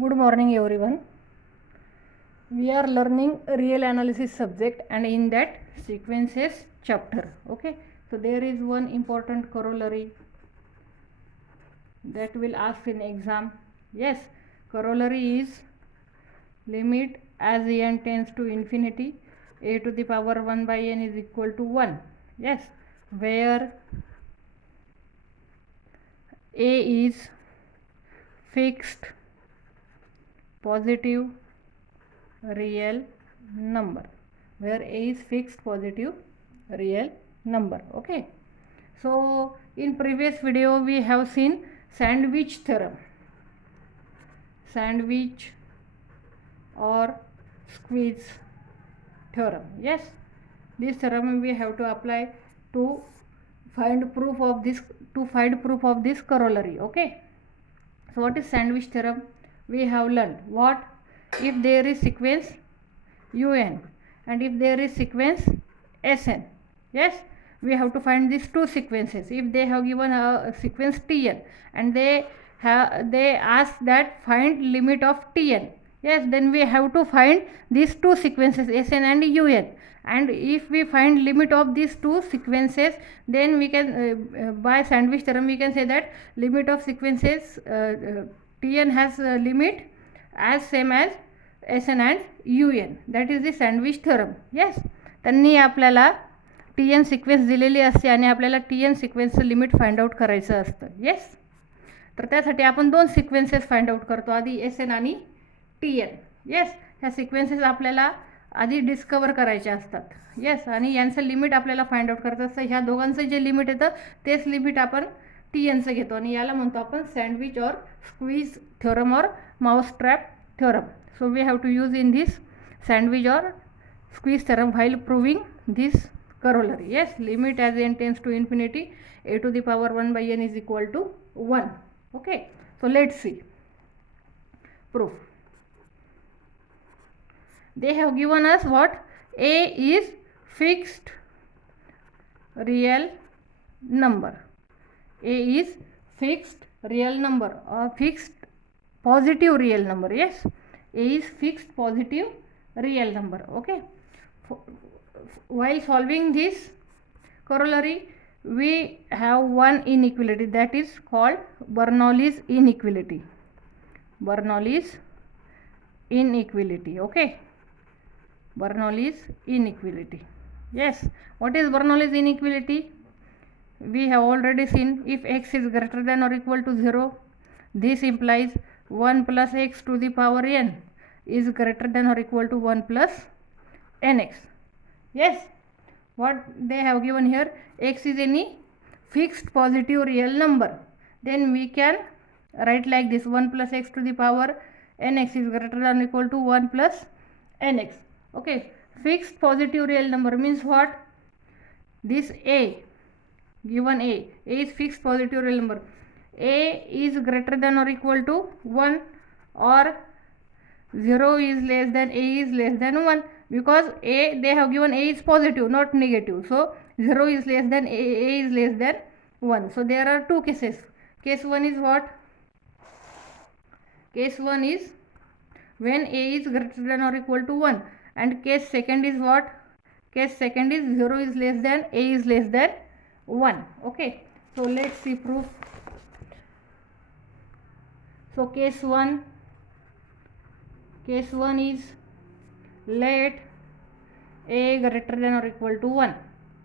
Good morning everyone. We are learning real analysis subject and in that sequences chapter. Okay, so there is one important corollary that will ask in exam. Yes, corollary is limit as n tends to infinity a to the power 1 by n is equal to 1. Yes, where a is fixed positive real number, where a is fixed positive real number. Okay, so in previous video we have seen sandwich theorem, sandwich or squeeze theorem. Yes, this theorem we have to apply to find proof of this corollary. Okay, so what is sandwich theorem? We have learned what if there is sequence un and if there is sequence sn. Yes, we have to find these two sequences. If they have given a sequence tn and they ask that find limit of tn, yes, then we have to find these two sequences sn and un, and if we find limit of these two sequences, then we can by sandwich theorem we can say that limit of sequences tn has a limit as same as sn and un. that is the sandwich theorem. yes, त्यांनी आपल्याला T N sequence दिलेली असते आणि आपल्याला T N सिक्वेन्सचं limit find out करायचं असतं. Yes, तर त्यासाठी आपण दोन सिक्वेन्सेस फाइंड आउट करतो, आधी एस एन आणि टी एन. येस, ह्या सिक्वेन्सेस आपल्याला आधी डिस्कवर करायचे असतात. येस, आणि यांचं लिमिट आपल्याला फाइंड आउट करायचं असतं. ह्या दोघांचं जे लिमिट येतं तेच लिमिट आपण टी एनचं घेतो आणि याला म्हणतो आपण सँडविच और स्क्वीज थ्योरम और mouse trap theorem. So we have to use in this sandwich or squeeze theorem while proving this corollary. Yes, limit as n tends to infinity a to the power 1 by n is equal to 1. Okay, so let's see proof. They have given us what? A is fixed real number. A is fixed real number or fixed positive real number. Yes, a is fixed positive real number. Okay, while solving this corollary we have one inequality that is called Bernoulli's inequality. Bernoulli's inequality. Okay, Bernoulli's inequality. Yes, what is Bernoulli's inequality? We have already seen if x is greater than or equal to 0, this implies 1 plus x to the power n is greater than or equal to 1 plus nx. Yes, what they have given here, x is any fixed positive real number, then we can write like this: 1 plus x to the power nx is greater than or equal to 1 plus nx. Okay, fixed positive real number means what? This a given a is fixed positive real number. A is greater than or equal to 1 or 0 is less than a is less than 1, because a they have given a is positive not negative, so 0 is less than a is less than 1. So there are two cases. Case 1 is what? Case 1 is when a is greater than or equal to 1, and case second is what? Case second is 0 is less than a is less than 1. Okay, so let's see proof. So case 1 is let a greater than or equal to 1.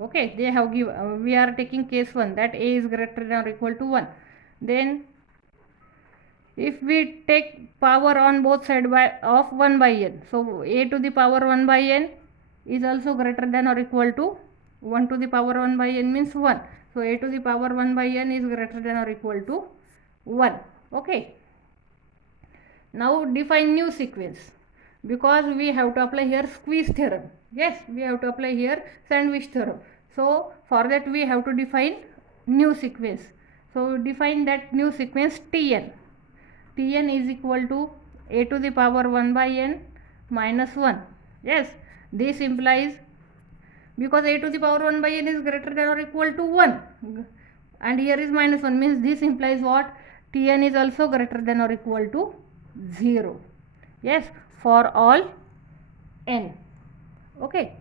Okay, they have given we are taking case 1 that a is greater than or equal to 1. Then if we take power on both sides of 1 by n, so a to the power 1 by n is also greater than or equal to 1 to the power 1 by n means 1. So a to the power 1 by n is greater than or equal to 1. Okay, now define new sequence, because we have to apply here squeeze theorem. Yes, we have to apply here sandwich theorem. So for that we have to define new sequence. So define that new sequence tn. Tn is equal to a to the power 1 by n minus 1. Yes, this implies, because a to the power 1 by n is greater than or equal to 1 and here is minus 1, means this implies what? Tn is also greater than or equal to 0. Yes, for all n. Okay.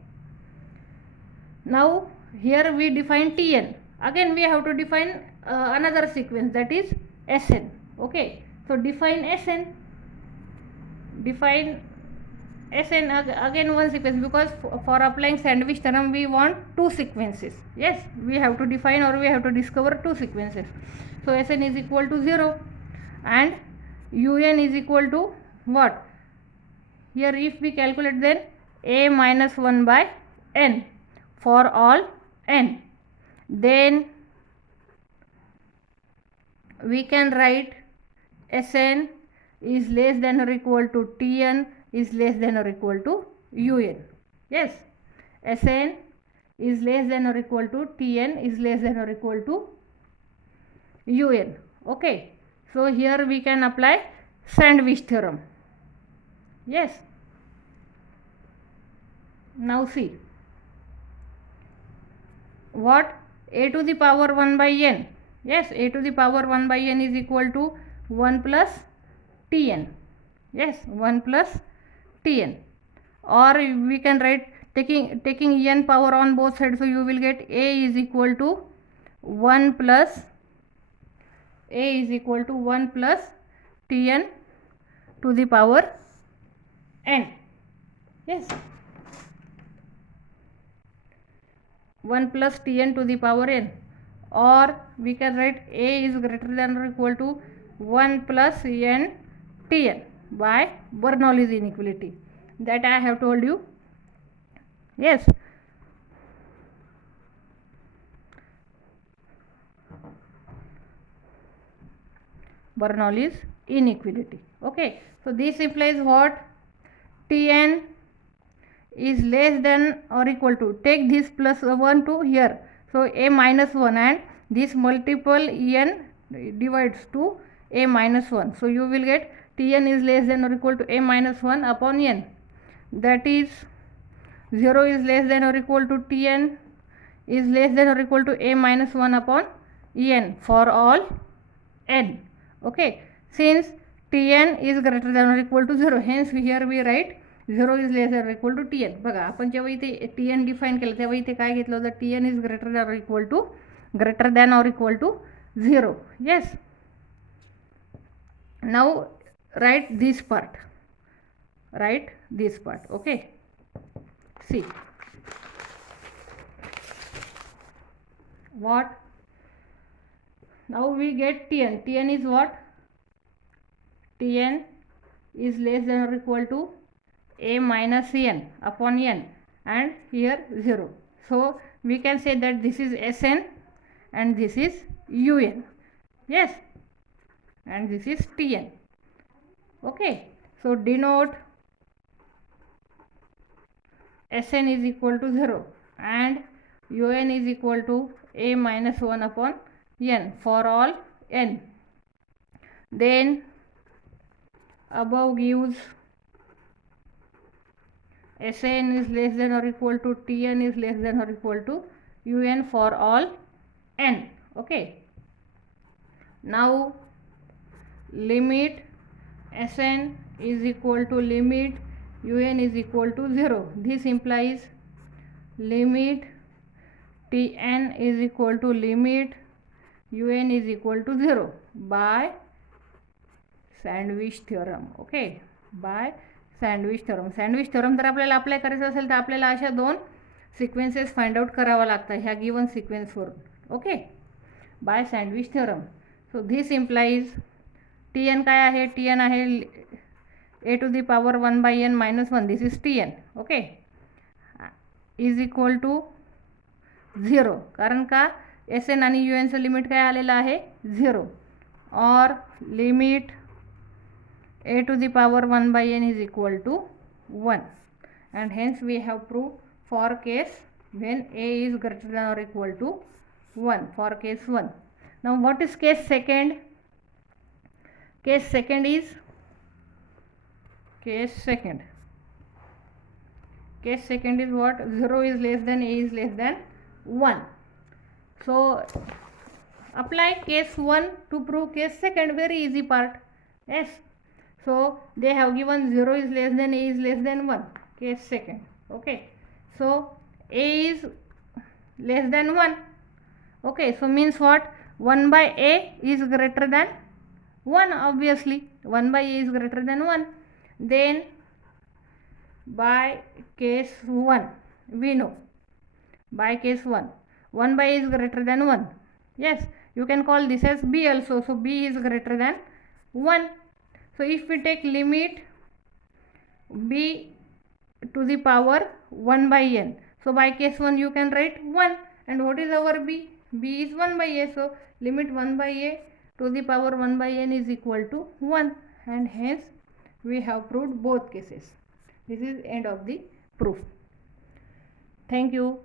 Now here we define Tn. Again we have to define another sequence, that is Sn. Okay. So define Sn. Define Sn again one sequence, because for applying sandwich theorem we want two sequences. Yes, we have to define or we have to discover two sequences. So Sn is equal to 0 and Un is equal to what? Here if we calculate, then a minus 1 by n for all n. Then we can write Sn is less than or equal to Tn is less than or equal to Un. Yes, Sn is less than or equal to Tn is less than or equal to Un. Okay, so here we can apply sandwich theorem. Yes, now see what, a to the power 1 by n. Yes, a to the power 1 by n is equal to 1 plus Tn. Yes, 1 plus Tn, or we can write taking n power on both sides, so you will get a is equal to 1 plus Tn to the power n. Yes, 1 plus Tn to the power n, or we can write a is greater than or equal to 1 plus n Tn by Bernoulli's inequality, that I have told you. Yes, Bernoulli's inequality. Okay, so this implies what? Tn is less than or equal to, take this plus 1 to here, so a minus 1, and this multiple n divides to a minus 1, so you will get Tn is less than or equal to a minus 1 upon n, that is 0 is less than or equal to Tn is less than or equal to a minus 1 upon n for all n. Okay, since Tn is greater than or equal to 0, hence here we write 0 is less than or equal to Tn. बघा, आपण जेव्हा इथे Tn define केलं तेव्हा इथे काय घेतलं होतं? Tn is greater than or equal to 0. Yes, now write this part. Okay, see what? Now we get Tn. Tn is what? Tn is less than or equal to a minus n upon n, and here 0. So we can say that this is Sn and this is Un. Yes, and this is Tn. Okay, so denote Sn is equal to 0 and Un is equal to a minus 1 upon n for all n. Then above gives Sn is less than or equal to Tn is less than or equal to Un for all n. Okay, now limit Sn is equal to limit Un is equal to 0. This implies limit Tn is equal to limit Un is equal to 0 by sandwich theorem. Okay, by sandwich theorem जर आपल्याला apply करायचं असेल तर आपल्याला अशा दोन sequences find out करावा लागतात ह्या गिवन सिक्वेन्सवरून. Okay, by sandwich theorem. So this implies Tn काय आहे? Tn आहे a to the power 1 by n minus 1. This is Tn. Okay, is equal to 0, कारण का Sn आणि Unचं लिमिट काय आलेलं आहे? 0. और limit a to the power 1 by n is equal to 1, and hence we have proved for case when a is greater than or equal to 1, for case 1. Now what is case second? Case second is what? 0 is less than a is less than 1. So apply case 1 to prove case second, very easy part. Yes, So they have given 0 is less than a is less than 1. Case second. Okay. So a is less than 1. Okay. So means what? 1 by a is greater than 1, obviously. 1 by a is greater than 1. Then by case 1, we know. By case 1 by a is greater than 1. Yes. You can call this as b also. So b is greater than 1. So if we take limit b to the power 1 by n, so by case 1 you can write 1. And what is our b? B is 1 by a, so limit 1 by a to the power 1 by n is equal to 1, and hence we have proved both cases. This is end of the proof. Thank you.